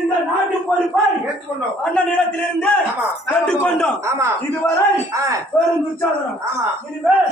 இந்த நாட்டு பொறுப்பை அண்ணனிடத்திலிருந்து பெற்றுக்கொண்டோம். இதுவரை பெரும் துச்சாதனம். இனிமேல்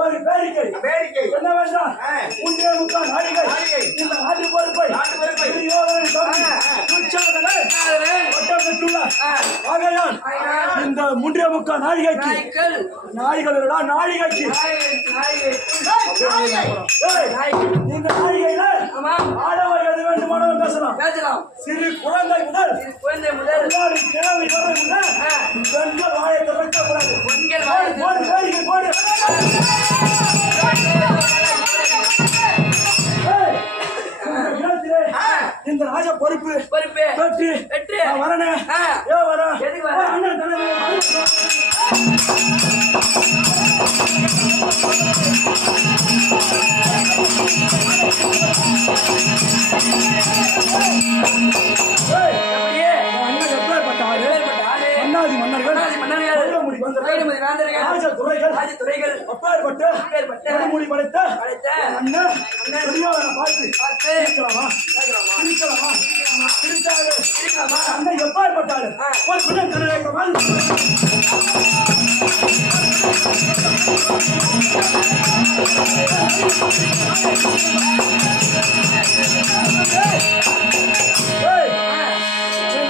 ஒரு பேரிக்கை என்னவென்றால் 3 நாளிகை இந்த நாட்டு பொறுப்பை இந்த 3 நாழிகைக்கு நாழிகைக்கு இந்த நாழிகையில ஆடவர் எது வேண்டுமானவர் பேசலாம். சிறு குழந்தை முதல் கிழமை வரை பெண்கள் வாயை திறக்கக்கூடாது. போடு இந்த ராஜா பொறுப்பு பெற்று வரனே வர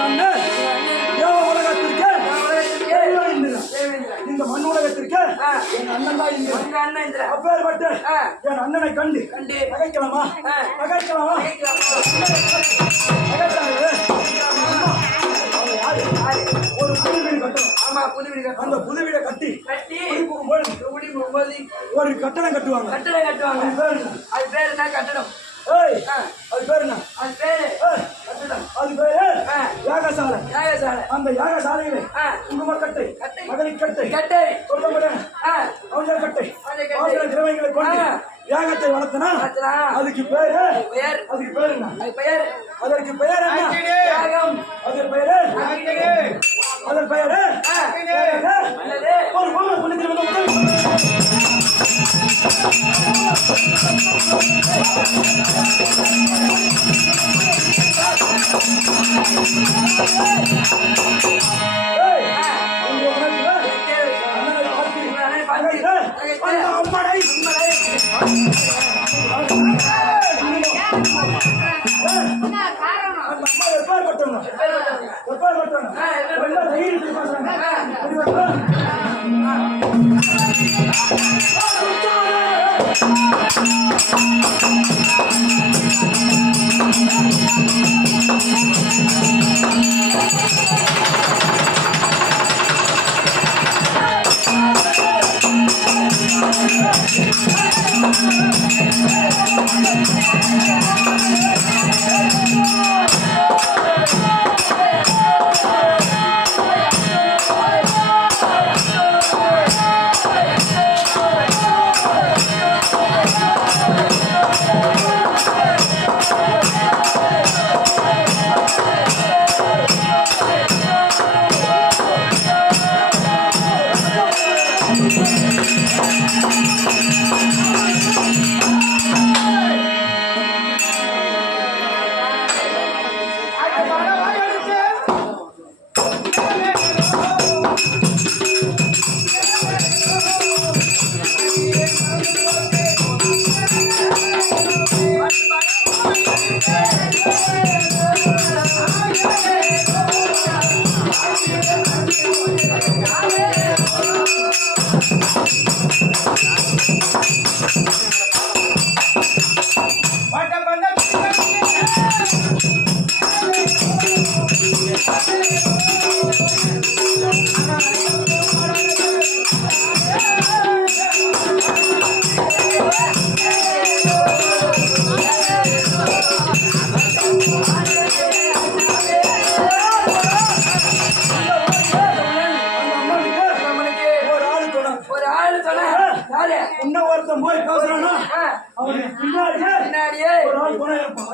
அண்ணன் இந்த மண் உலகத்திற்கு என் அண்ணன் தான் அப்பேற்பட்ட என் அண்ணனை கண்டு நகைக்கலாமா? ஒரு புது வீடு கட்டணும். அந்த புது வீடை கட்டி ஒரு கட்டணம் கட்டுவாங்க. அது பேரு என்ன கட்டணம்? அது பேரு என்ன? அது பேரு யாகசாலை. அந்த யாகசாலையில குங்குமக்கட்டை, மகளிக்கட்டை, சொல்லப்படும் அவஞ்சல் கட்டை, திரவியங்களை கொண்டு யாகத்தை வளர்த்தனா அதுக்கு பேரு என்ன? அதற்கு பெயர் என்ன? அதன் பெயரு ஒரு பொம்மை கொண்டு யாரு? இன்னும் ஒருத்தன் போய் பேசுறானா ஆ. அவனுக்கு பின்னாடியே பின்னாடியே ஒரு ஆள் போனா இருப்பான்.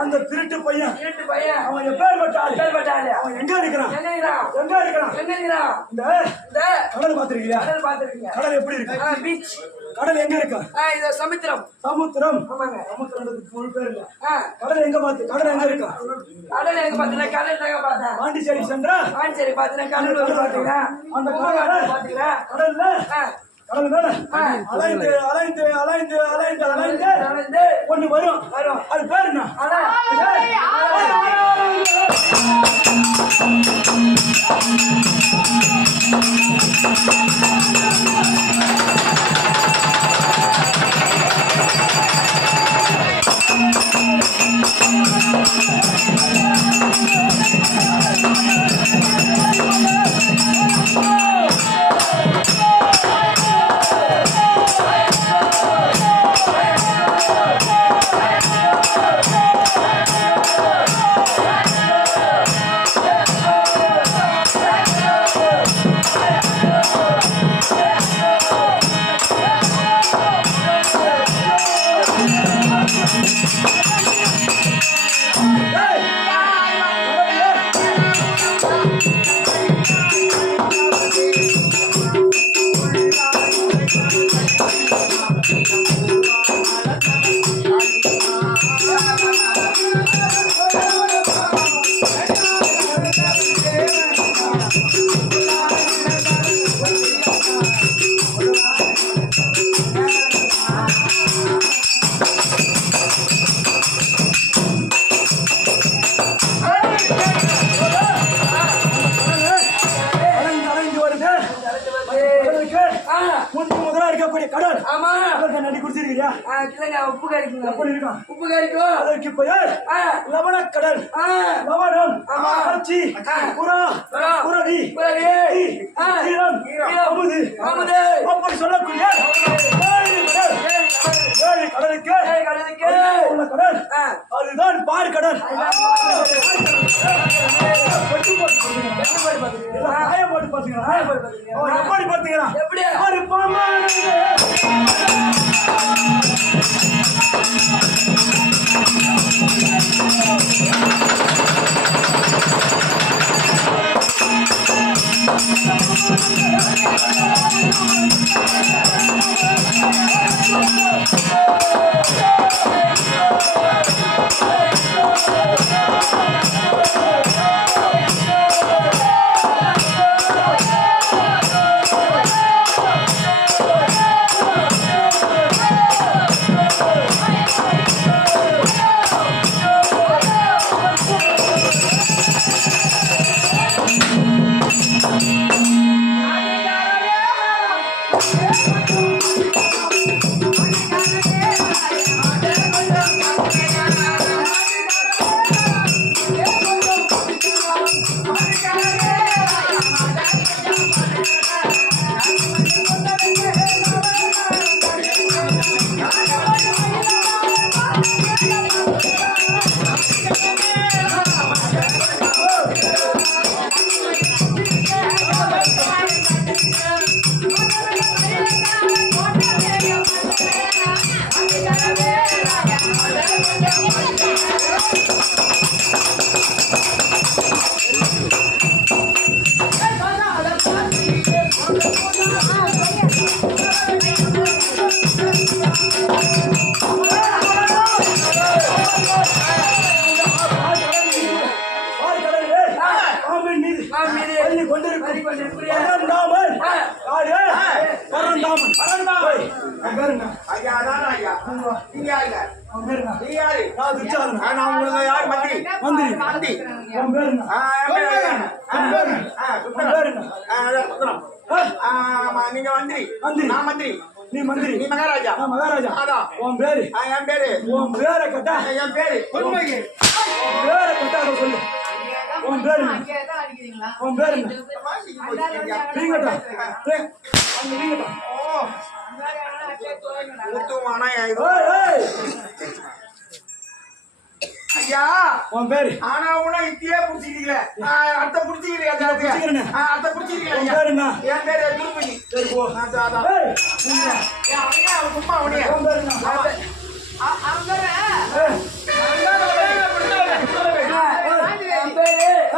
அந்த திருட்டு பையன் இருட்டு பையன் அவன் எப்பேற்பட்ட ஆளு? கேள்விப்பட்டாரு. அவன் எங்க இருக்கிறான்? எங்க இருக்கிறான்? எங்க இருக்கிறான்? எங்க இருக்கிறான்? இந்த இந்த கடல் பாத்திருக்கியா? கடல் பார்த்திருக்கீங்க. கடல் எப்படி இருக்கு? பீச். கடல் எங்க இருக்கா? இது சமுத்திரம். சமுத்திரம். ஆமாங்க. சமுத்திரத்துக்கு முழு பேர் இல்ல. ஆ. கடல் எங்க பாத்து? கடல் எங்க இருக்கா? கடல் எங்க பாத்தீங்கன்னா கடல் தாங்க பார்த்தேன். பாண்டிச்சேரி சென்றா பாண்டிச்சேரி பாத்தீங்கன்னா கடல் பாத்தீங்கன்னா அந்த கடல் பாத்தீங்கன்னா கடல்ல ஆ. கடல் மேல அலைந்து அலைந்து அலைந்து அலைந்து அலைந்து வந்து ஒண்ணு வரும். வரும். அது பேர் என்ன? அதான் கடல். ஆமா. அதற்கு நடி குடிச்சிருக்கியா? இல்லைங்க உப்பு கறிக்குங்க. எப்படி இருக்கும்? உப்பு கறிக்கும். அதற்கு பெயர் லவண கடல். லவணம், ஆச்சி, புறா, புரவி, ஈரம், அமுது அப்படி சொல்லக்கூடிய ஏழு கடலுக்கு உள்ள கடல் அதுதான் பார் கடல். போட்டு பாத்தீங்களா? எப்படி பாத்தீங்களா? எப்படி? ஒரு பாமான நீங்க மந்திரி, நான் மந்திரி, நீ மந்திரி, நீ மகாராஜா, நான் மகாராஜா. அதான் உன் பேரு, என் பேரு, உன் பேரை கேட்டா என் பேரு பேரை கேட்டா அதை சொல்லு. உன் பேரு உன் பேரு நீங்கட்டா நீங்கட்டா ஐயா உன் பேரு ஆனா உன இத்தியே புடிச்சிக்கிறீங்களே அர்த்தம் புடிச்சிக்கிறீங்க அர்த்தம் புடிச்சிக்கிறீங்க உன் பேரு என்ன? என் பேரு திருப்பதி சரி போ. அதான். ஏய், நீங்க. ஏன் அவனே அவன் சும்மா அவனே. அவன் பேரு என்ன? அவன் பேரு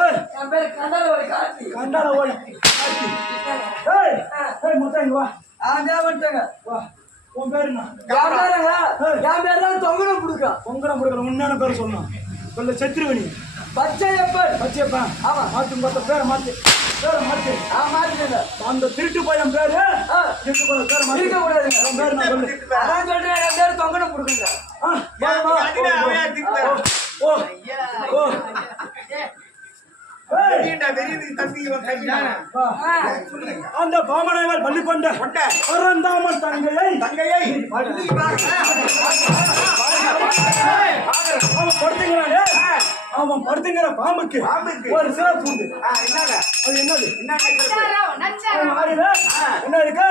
ஏய், என் பேரு கண்டால ஒரு கார்த்தி. கண்டால ஓடி. ஏய், ஏய், முட்டை இங்க வா. வா. உன் பேரு என்ன? என் பேரு தான் தொங்கணும் கொடுக்க. பொங்கலம் கொடுக்குற உண்மையான பேர் சொன்னான். சொல்ல செத்துருவனி. பச்சையப்பன். பச்சையப்பா. ஆமா. மாத்து பார்த்த பேரை மாத்து. பேரை மாத்து. மாத்திட்டேன். அந்த திருட்டு பையன் பேரு திருட்டு பையன் பேரை மாத்து. இருக்க கூடாதுங்க. உன் பேரு நான் சொல்லு. அதான் சொல்றேன், என் பேரு தொங்கணும் கொடுக்குங்க. ஆ, வாமா. ஓ, ஓ, ஓ. ஏய், வா. அந்த பாமனைவர் பள்ளி கொண்ட பரந்தாமன் தங்கையை அவன் படுத்துங்கிற பாம்புக்கு ஒரு சிறப்பு உண்டு. அது என்னது? அவன் ஆயுத என்ன இருக்கு?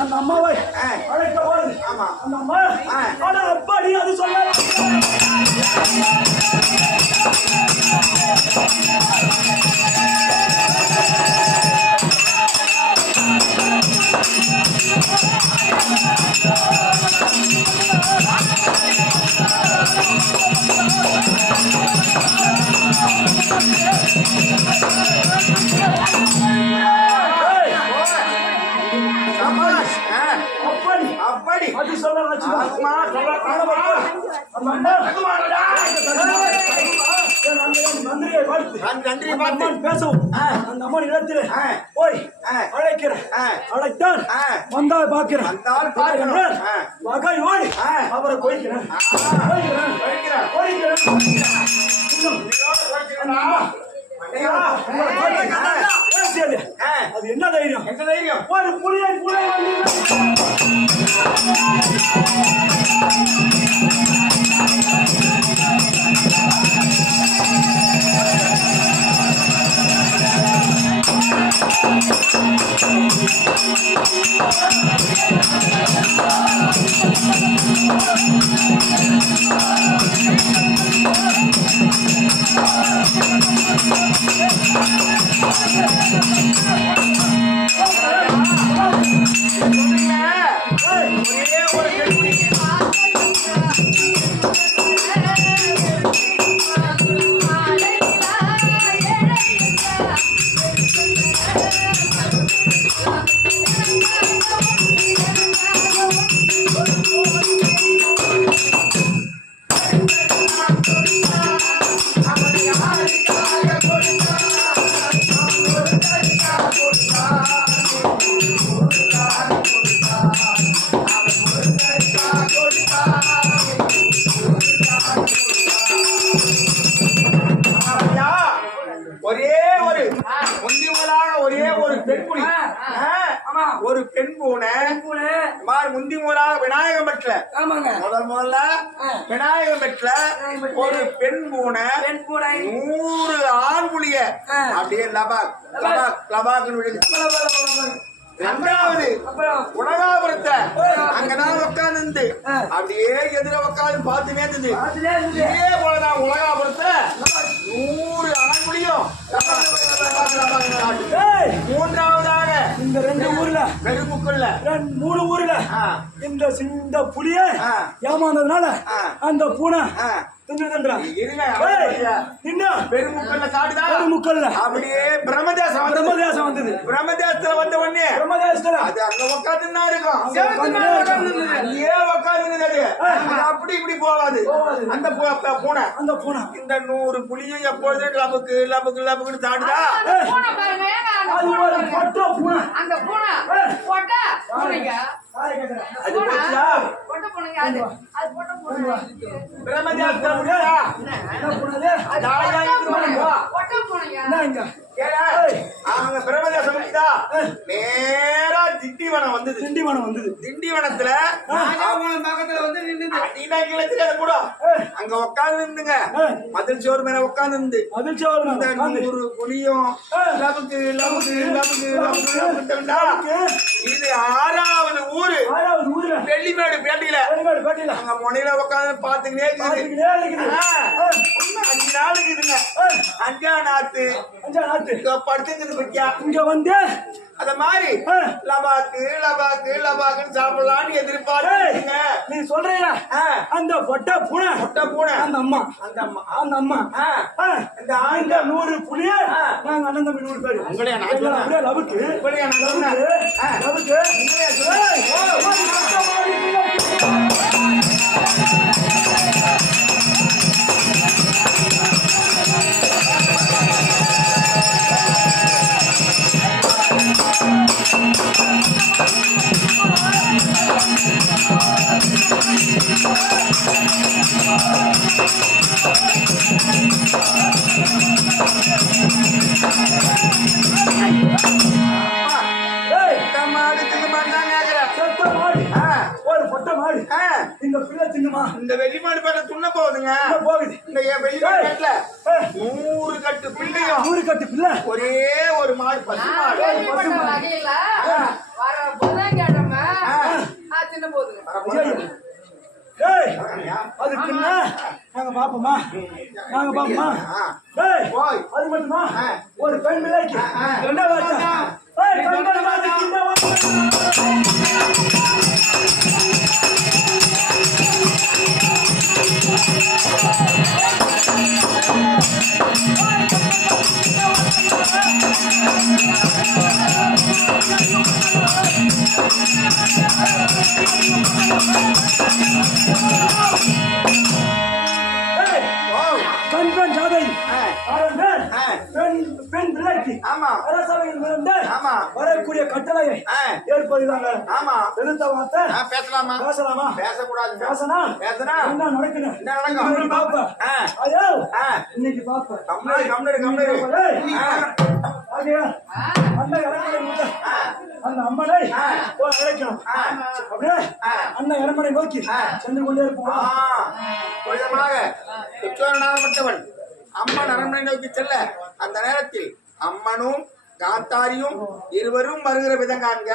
அந்த அம்மாவை அழைக்க போது அந்த அம்மா அப்படி அது சொல்ல அப்படி அது சொல்ல நன்றியை பார்த்து பேசவும் அந்த அம்மா இடத்தில் போய் அழைக்கிறேன். அழைத்தான் வந்தா பார்க்கிறேன். வகை ஓடி அவரை கோயிக்கிறேன். அது என்ன தைரியம்? ஒரு புலியை கொடுத்தா ஒரு பெண் பூனை முந்தி முதலாக விநாயகம் பெற்ற ஆமாங்க முதல்ல விநாயகம் பெற்ற ஒரு பெண் பூனை 100 ஆண் புலிய அப்படியே லபாக் லபாக் லபாக்னு விழுது. ரெண்டாவது உலகாபுரத்தை அங்கதான் உட்கார்ந்து அப்படியே எதிர உட்காந்து பார்த்துனே இருந்தது. இதே போலதான் உலகாபுரத்துல 100 ஆண்குடியும். மூன்றாவதாக இந்த 2 ஊர்ல பெருமுக்குள்ள 3 ஊர்ல இந்த புலிய ஏமாந்ததுனால அந்த பூனை பெருமுக்கல்ல காட்டுதா பெருமுக்கல்ல அப்படியே பிரம்மதேசம் வந்தது. பிரம்மதேசத்துல வந்த உடனே பிரம்மதேசத்துல அது அங்க உட்காந்துன்னா இருக்கும். ஏன் உட்காந்துருந்தது அப்படி இப்படி போகாது. அந்த பூனை இந்த 100 புலியும் எப்பொழுதும் லபுக்கு லபுக்கு லபுக்குன்னு தாடுதா. அது ஒரு பொட்ட பூனை. அந்த பூனை பொட்ட பூனைங்க அது போச்சா பொட்ட பூனைங்க அது பொட்ட பூனை பிரம்மதேசத்துல என்ன பூனை பொட்ட பூனைங்க என்னங்க அவங்க பிரம்மதேசம் நேரா திண்டிவனம் வந்தது. திண்டிவனத்துல பக்கத்துல வந்து நின்று கூட அங்க உட்கார்ந்து இருந்துங்க. மதில் சோறு மேல உட்கார்ந்து இருந்து 100 புலியும் லபுக்கு லபுக்கு லபுக்கு லபுக்கு. இது 6வது ஊரு வெள்ளிமேடு பேட்டையில அங்க முனையில உட்காந்து பாத்துக்கிட்டே இருக்குது. 5 நாள் இருக்குதுங்க. 5ஆம் நாத்து படுத்துக்குது பத்தியா. இங்க வந்து அத மாதிரி லபாக்கு லபாக்கு லபாக்குன்னு சாப்பிடலான்னு எதிர்பார்த்து நீ சொல்றீங்க. அந்த பொட்ட பூனை அந்த அம்மா இந்த 100 புலிய நாங்க அண்ணன் தம்பி 100 பேரு அப்படியே லபுக்கு ஒரு பொட்ட மாடு இந்த பிள்ளை தின்னுமா. இந்த வெளிமாடு பேட்ட துண்ண போகுதுங்க. இந்த வெளிமாடு பேட்ல 100 கட்டு பிள்ளையும் 100 கட்டு பிள்ளை ஒரே ஒரு மாடு பசு மாடு வகையில வர புதன்கிழமை சின்ன போதுங்க. அதுக்குன்னா நாங்க பாப்போமா அது மட்டுமா ஒரு பெண் பிள்ளைக்கு 2வது கண்பன் ஜாதை பெண் பிள்ளைக்கு வரக்கூடிய கட்டளையை ஏற்படுதாங்க. எழுத்த வார்த்தை பேசலாமா பேசணும் என்ன நடக்குது இன்னைக்கு பாப்பேன். அந்த அம்மனை அழைக்கணும். அப்படியே அண்ணன் அரண்மனை நோக்கி சென்று கொண்டே இருப்போம். அம்மன் அரண்மனை நோக்கி செல்ல அந்த நேரத்தில் அம்மனும் காத்தாரியும் இருவரும் வருகிற விதம் காண்க.